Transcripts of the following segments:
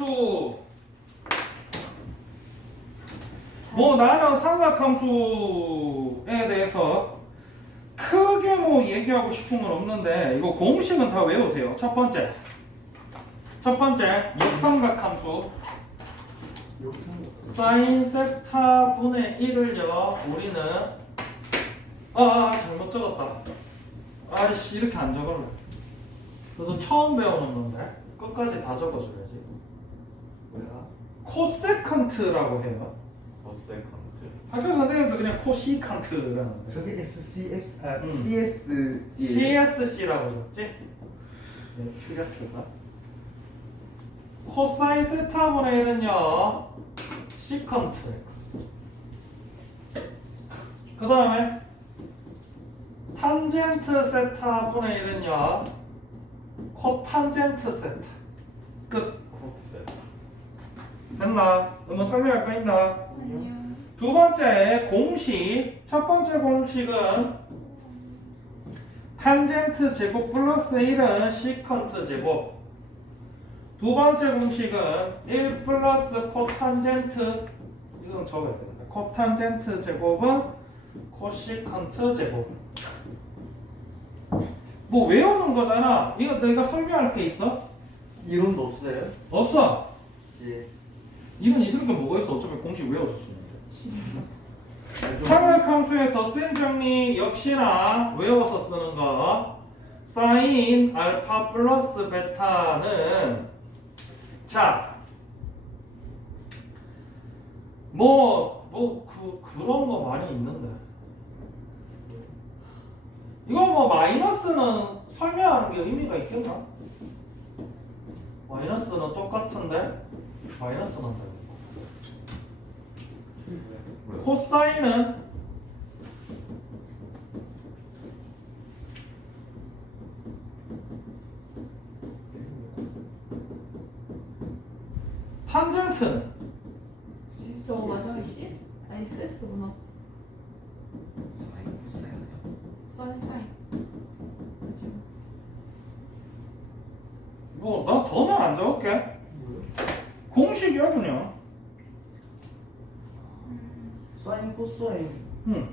함수. 뭐 나는 삼각함수에 대해서 크게 뭐 얘기하고 싶은 건 없는데 이거 공식은 다 외우세요. 첫 번째. 첫 번째 역삼각함수 사인 세타 분의 1을요 우리는 아 잘못 적었다 아이씨 이렇게 안 적을래 너도 처음 배우는 건데 끝까지 다 적어줘야지? 코세컨트라고 해요. 어세컨트. 학교 선생님도 그냥 코시칸트라는데 저게 SCS 아 음. CS CSC라고 적지? 네, 출력해서 코사인 세타분의 1은요 시컨트 x 그 다음에 탄젠트 세타분의 1은요 코탄젠트 세타. 끝 됐나? 너무 설명할 거 있나? 아니요. 두 번째 공식 첫 번째 공식은 탄젠트 제곱 플러스 1은 시컨트 제곱 두 번째 공식은 1 플러스 코탄젠트 이건 적어야 됩니다 코탄젠트 제곱은 코시컨트 제곱 뭐 외우는 거잖아 이거 내가 설명할 게 있어? 이론도 없어요? 없어 예 있을 건 뭐가 있어 어차피 공식 외웠었는데 삼각함수의 덧셈 정리 역시나 외워서 쓰는 거 사인 알파 플러스 베타는 자 뭐, 뭐, 그, 그런 거 많이 있는데. 이거 뭐, 마이너스는 설명하는 게 의미가 있겠나? 마이너스는 똑같은데, 마이너스는 다르고. 코사인은 탄젠트는 저 마지막에 CS 아니 SS구나. 사인 사인. 그죠. 뭐나 더는 안 적을게 공식이야 그냥. 사인 코사인. 응.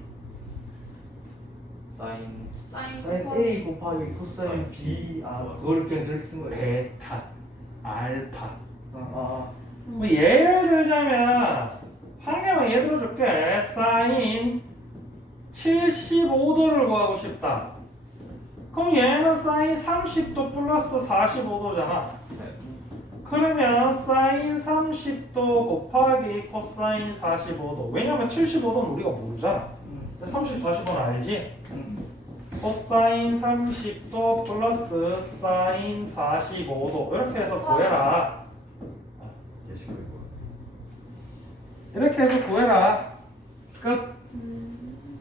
사인. 사인 사인 곱하기 A 곱하기 코사인 B. 아. 그걸 그냥 저렇게 쓴 거예요? 베타. 알파. 아, 아. 뭐 예를 들자면 한 개만 예를 들어줄게. 사인 75도를 구하고 싶다. 그럼 얘는 사인 30도 플러스 45도잖아 그러면 사인 30도 곱하기 코사인 45도 왜냐면 75도는 우리가 모르잖아 음. 30, 40도는 알지? 음. 코사인 30도 플러스 사인 45도 이렇게 해서 구해라 이렇게 해서 구해라 끝 음.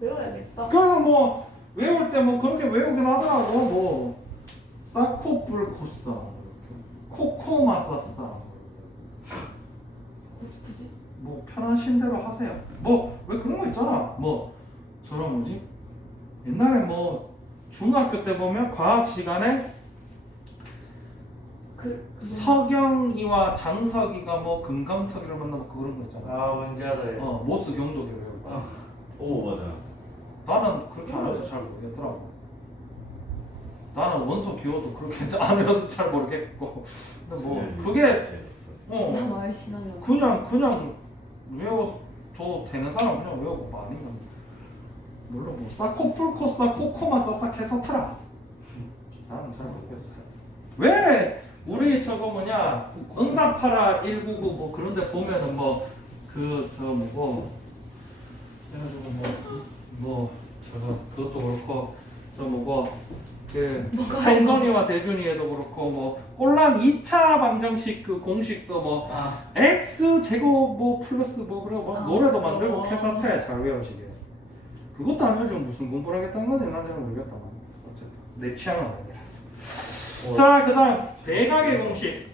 외워야겠다. 그래서 뭐 외울 때 뭐 그런 게 외우긴 하더라고 뭐 사코뿔 코사 코코마사사 굳이 굳이. 뭐 편하신 대로 하세요 뭐 왜 그런 거 있잖아 뭐 저런 뭐지 옛날에 뭐 중학교 때 보면 과학 시간에 그. 서경이와 장석이가 뭐 금강석이를 만나고 그런 거 있잖아 아 뭔지 알아요 어 모스 경도기를 외우고 아. 오 맞아요. 나는 그렇게 안 해서 잘 모르겠더라고. 나는 원소 기호도 그렇게 안 외워서 잘 모르겠고. 근데 뭐 그게 네. 나어말 신하면. 그냥 그냥 외워도 되는 사람 그냥 외우고 뭐 아니면 물론 뭐 사코풀코사 코코마사사 캐서트라. 나는 잘 모르겠어. 왜 우리 저거 뭐냐 응답하라 199 뭐 그런데 보면은 뭐 그 저 뭐고 해가지고 뭐, 뭐 저거 그것도 그렇고 저 뭐고 그 할머니와 대준이에도 그렇고 뭐 혼란 2차 방정식 그 공식도 뭐 아 x 제곱 뭐 플러스 뭐 그러고 뭐 아. 노래도 만들고 어. 캐서트에 잘 외우시게 그것도 안 외우시면 무슨 공부를 하겠다는 거지 난 잘 모르겠다 어쨌든 내 취향은 아니라서 어, 자, 그 다음 대각의 공식.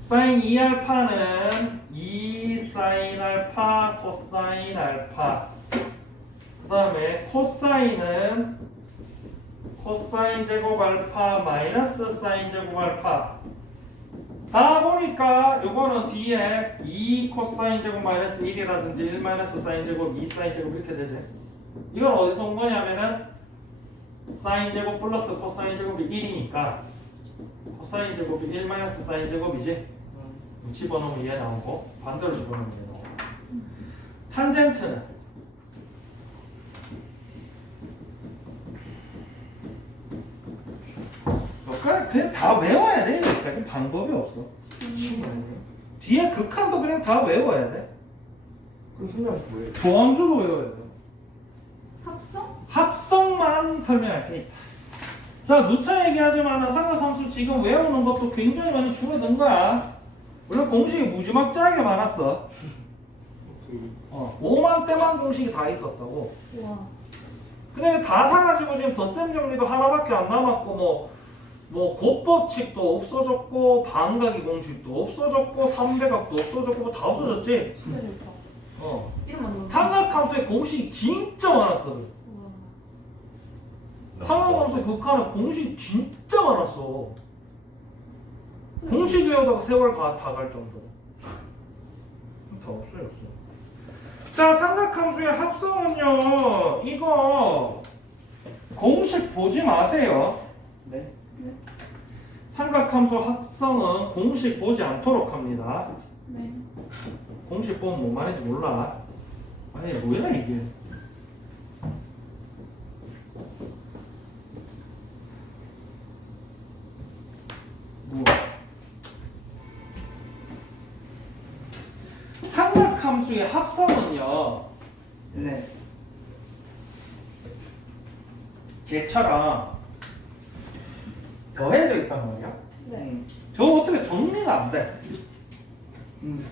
사인 2알파는 2 사인 알파 코사인 알파. 코사인은 코사인 제곱 알파 마이너스 사인 제곱 알파. 다 보니까 요거는 뒤에 2 코사인 제곱 마이너스 1이라든지 1 마이너스 사인 제곱 2 사인 제곱 이렇게 되지. 이건 어디서 온 거냐면은 사인 제곱 플러스 코사인 제곱이 1이니까 코사인 제곱이 1 마이너스 사인 제곱이지. 집어넣으면 얘 나오고 반대로 집어넣으면 얘 나오고. 탄젠트는 그냥, 다 외워야 돼. 여기까지 방법이 없어. 뒤에 극한도 그냥 다 외워야 돼. 그럼 설명 뭐예요? 조함수도 외워야 돼. 합성? 합성만 설명할 테니까 자 누차 얘기하지만 삼각함수 지금 외우는 것도 굉장히 많이 줄어든 거야. 원래 공식이 무지막지하게 많았어. 어, 5만 대만 공식이 다 있었다고. 와. 근데 다 사가지고 지금 덧셈 정리도 하나밖에 안 남았고 뭐, 뭐 곱법칙도 없어졌고 반각이 공식도 없어졌고 삼배각도 없어졌고 뭐다 없어졌지 진짜 좋다. 어. 이름만. 삼각함수의 공식이 진짜 많았거든 우와. 삼각함수 극한은 공식 진짜 많았어 공식 외우다가 세월 다갈 정도로 다 없어졌어 자 삼각함수의 합성은요 이거 공식 보지 마세요 네. 삼각함수 합성은 공식 보지 않도록 합니다. 네. 공식 보면 뭔 말인지 몰라. 아니 뭐야 이게? 뭐 삼각함수의 합성은요. 네. 쟤처럼 더해져 있단 말이야 네. 저거 어떻게 정리가 안 돼 음.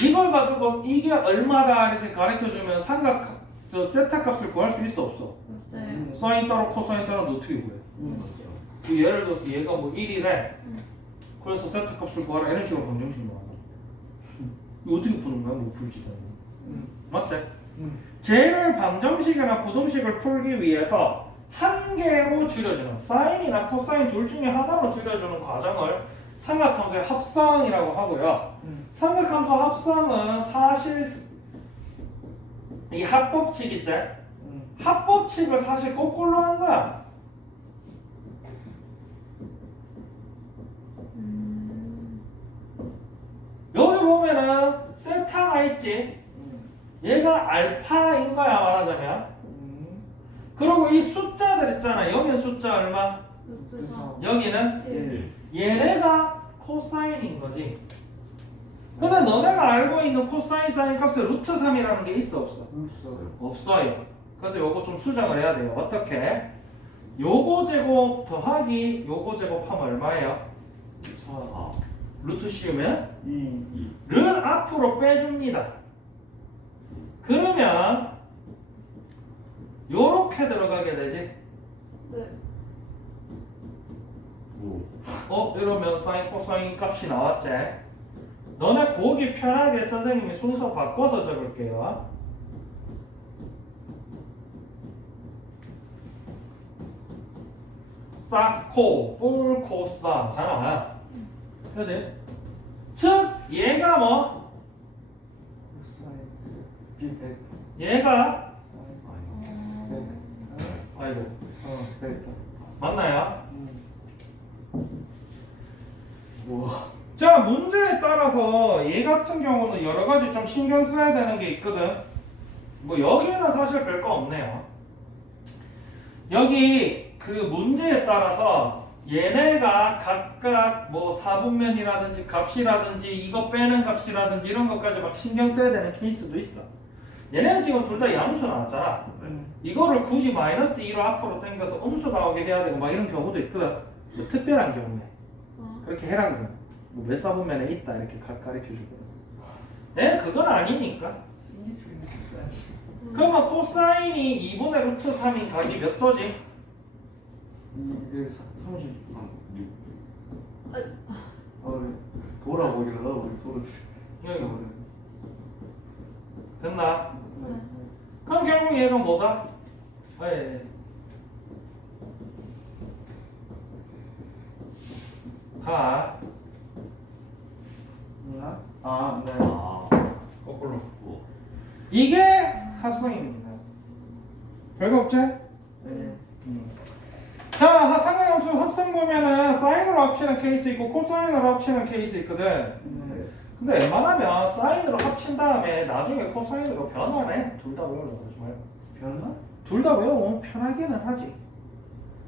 이걸 가지고 이게 얼마다 이렇게 가르쳐 주면 삼각 저 세타 값을 구할 수 있어 없어 없어요. 사인 따라 코사인 너 어떻게 구해 음. 그 예를 들어서 얘가 뭐 1이래 음. 그래서 세타 값을 구하라 이런 식으로 방정식 나와 이거 어떻게 푸는 거야 뭐 풀지도 않고 음. 맞지? 음. 쟤를 방정식이나 부등식을 풀기 위해서 한 개로 줄여주는 사인이나 코사인 둘 중에 하나로 줄여주는 과정을 삼각함수의 합성이라고 하고요. 음. 삼각함수 합성은 사실 이 합법칙 있지? 음. 합법칙을 사실 거꾸로 한 거야. 음. 여기 보면은 세타가 있지. 음. 얘가 알파인 거야 말하자면. 음. 그리고 이 숫자들 있잖아. 여기는 숫자 얼마? 여기는 일. 얘네가 코사인인 거지. 근데 너네가 알고 있는 코사인 사인 값에 루트 3이라는 게 있어 없어? 없어요. 없어요. 그래서 요거 좀 수정을 해야 돼요. 어떻게? 요거 제곱 더하기 요거 제곱하면 얼마예요? 4. 루트 씌우면 2. 를 앞으로 빼줍니다. 그러면 요렇게 들어가게 되지. 네. 어 이러면 사인 코사인 값이 나왔지. 너네 보기 편하게 선생님이 순서 바꿔서 적을게요. 쌓고 뿔코사잖아. 그지? 즉 얘가 뭐? 사이즈. B100. 얘가 어. 아이고 어, 됐다. 맞나요? 음. 우와. 자 문제에 얘 같은 경우는 여러 가지 좀 신경 써야 되는 게 있거든. 뭐 여기는 사실 별거 없네요. 여기 그 문제에 따라서 얘네가 각각 뭐 사분면이라든지 값이라든지 이거 빼는 값이라든지 이런 것까지 막 신경 써야 되는 케이스도 있어. 얘네는 지금 둘 다 양수 나왔잖아. 음. 이거를 굳이 마이너스 2로 앞으로 당겨서 음수 나오게 해야 되고 막 이런 경우도 있거든. 뭐 특별한 경우에. 어. 그렇게 해라 그래. 뭐 뭐 외사보면에 있다 이렇게 가르쳐 주고 네? 그건 아니니까 그러면 코사인이 2분의 루트 3인 각이 몇 도지? 30. 아, 우리 돌아보길래 우리 돌을 네. 응. 됐나? 네. 그럼 결국 얘는 뭐다? 네. 가 아, 네. 아. 거꾸로. 뭐. 이게 합성입니다. 별거 없지? 네. 음. 자, 상하함수 합성 보면은 사인으로 합치는 케이스 있고 코사인으로 합치는 케이스 있거든. 네. 근데 웬만하면 사인으로 합친 다음에 나중에 코사인으로 변화해. 둘 다 외우려고 그러지 말고. 변화? 둘 다 외우면 편하기는 하지.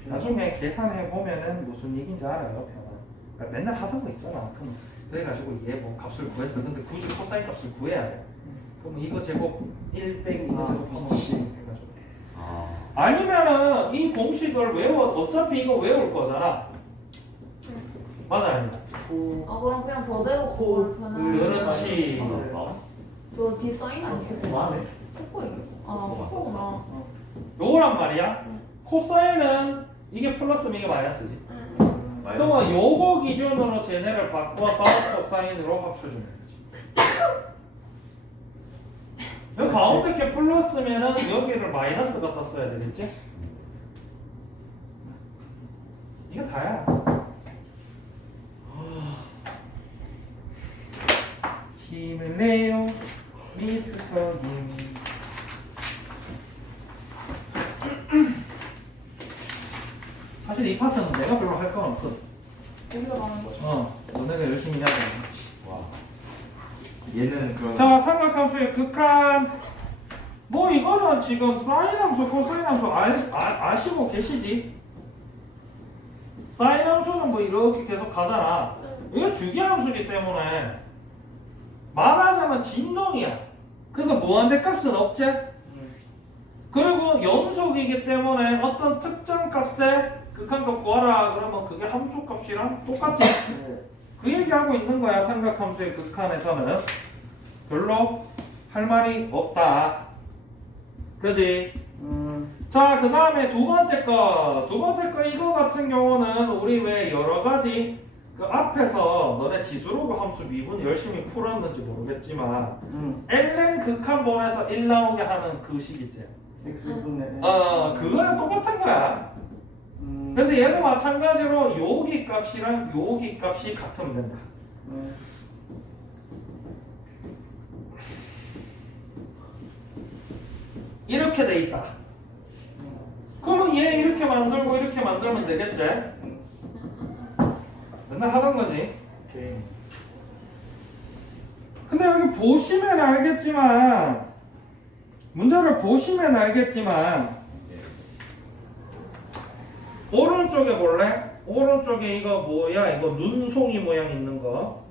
나중에 계산해 보면은 무슨 얘기인지 알아요, 변화. 그러니까 맨날 하던 거 있잖아. 그럼 그래가지고 얘 뭐 값을 구했어. 근데 굳이 코사인 값을 구해야 돼. 그럼 이거 제곱 1 빼기 이거 아, 제곱 그치. 2 해가지고. 아. 아니면은 이 공식을 외워 어차피 이거 외울 거잖아. 맞아 아니다. 코. 아 그럼 그냥 저대로 고 변하는 그렇지. 맞았어. 저 뒤사인 아니에요? 그만해. 코코예요 아 코코구나 요거란 말이야. 코사인은 이게 플러스면 이게 마이너스지. 응. 그러면 요거 기준으로 쟤네를 바꿔서 코사인으로 합쳐주는 거지. 여기 가운데 게 플러스면은 여기를 마이너스 갖다 써야 되겠지? 이게 다야. 힘을 내요, 미스터 김. 사실 이 파트는 내가 별로 할 건 없거든. 우리가 가는 거죠 어, 너네가 열심히 해야 돼. 와. 얘는 그럼. 자, 삼각함수의 극한. 뭐 이거는 지금 사인함수, 코사인함수 알, 아, 아시고 계시지? 사인함수는 뭐 이렇게 계속 가잖아. 이거 주기함수기 때문에 말하자면 진동이야. 그래서 무한대 값은 없지? 그리고 연속이기 때문에 어떤 특정 값에 극한값 구하라 그러면 그게 함수 값이랑 똑같지? 네. 그 얘기하고 있는 거야 삼각함수의 극한에서는 별로 할 말이 없다 그지? 음. 자 그 다음에 두 번째 거 두 번째 거 이거 같은 경우는 우리 왜 여러 가지 그 앞에서 너네 지수로그 함수 미분 열심히 풀었는지 모르겠지만 음. ln 극한본에서 1 나오게 하는 그 식이지. 어 그거랑 똑같은 거야 음. 그래서 얘도 마찬가지로 여기 값이랑 여기 값이 같으면 된다 네. 이렇게 돼 있다. 그러면 얘 이렇게 만들고 이렇게 만들면 되겠지? 맨날 하던 거지. 오케이. 근데 여기 보시면 알겠지만 문제를 보시면 알겠지만 오른쪽에 볼래? 오른쪽에 이거 뭐야? 이거 눈송이 모양 있는 거.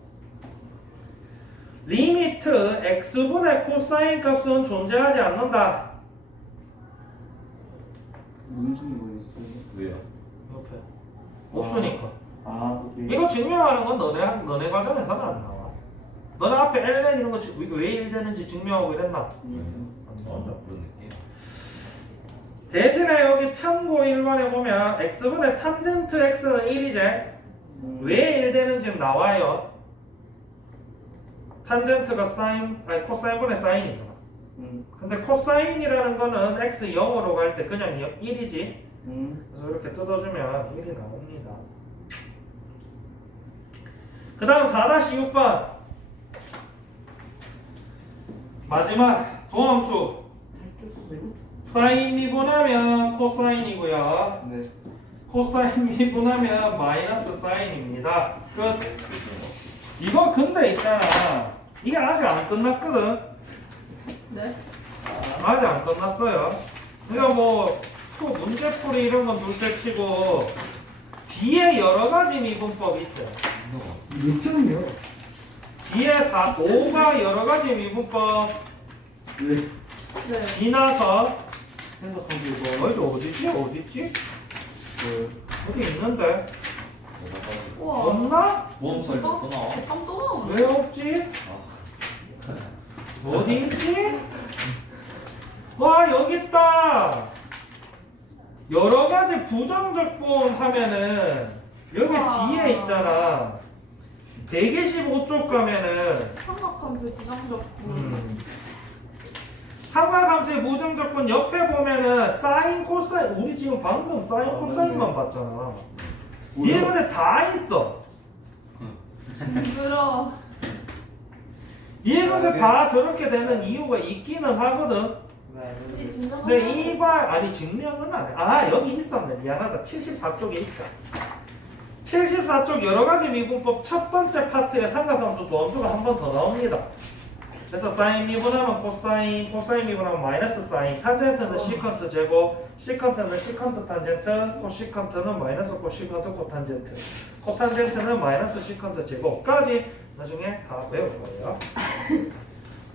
리미트 x분의 코사인 값은 존재하지 않는다. 무슨 뭐였어요? 왜요? 옆에 없으니까. 아, 오케이. 이거 증명하는 건 너네 너네 과정에서는 안 나와. 너네 앞에 ln 이런 거 지- 이거 왜 1되는지 증명하고 이랬나? 음. 안 어, 느낌. 대신에 여기 참고 1번에 보면 x분의 탄젠트 x는 1이제 음. 왜1 되는지 나와요. 탄젠트가 사인 아니 코사인분의 사인이잖아. 음. 근데 코사인이라는 거는 x 0으로 갈 때 그냥 1이지. 음. 그래서 이렇게 뜯어주면 1이 나옵니다. 그 다음 4-6번 마지막 도함수 사인 미분하면 코사인이고요. 네. 코사인 미분하면 마이너스 사인입니다. 끝. 이거 근데 있잖아. 이게 아직 안 끝났거든. 네? 아직 안 끝났어요. 그러니까 뭐, 그 문제풀이 이런 건 둘째치고, 뒤에 여러 가지 미분법 있죠. 몇 점이요? 뒤에 4, 5가 여러 가지 미분법 네. 네 지나서, 생각하고 이거. 어디지, 어디지, 어디지? 그, 어디 있는데? 우와 없나? 모험 설명 써놔. 깜또 나오네 왜 없지? 어디 있지? 와, 여기 있다! 여러 가지 부정적분 하면은, 여기 우와. 뒤에 있잖아. 125쪽 가면은, 삼각함수 부정적분 음, 삼각함수의 부정적분 옆에 보면은, 사인, 코사인, 우리 지금 방금 사인, 코사인만 봤잖아. 얘 근데 다 있어. 징그러. 얘 근데 다 저렇게 되는 이유가 있기는 하거든. 이 증명. 근데 이발 아니 증명은 안 해. 아 여기 있었네. 미안하다. 74쪽에 있다. 74쪽 여러 가지 미분법 첫 번째 파트에 삼각함수 도함수가 한 번 더 나옵니다. 그래서 사인 미분하면 코사인, 코사인 미분하면 마이너스 사인, 탄젠트는 시컨트 제곱, 시컨트는 시컨트 탄젠트, 코시컨트는 마이너스 코시컨트 코탄젠트, 코탄젠트는 마이너스 시컨트 제곱까지 나중에 다 외울 거예요.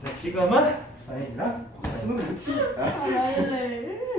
네, 지금은 사인이랑 미치. 아.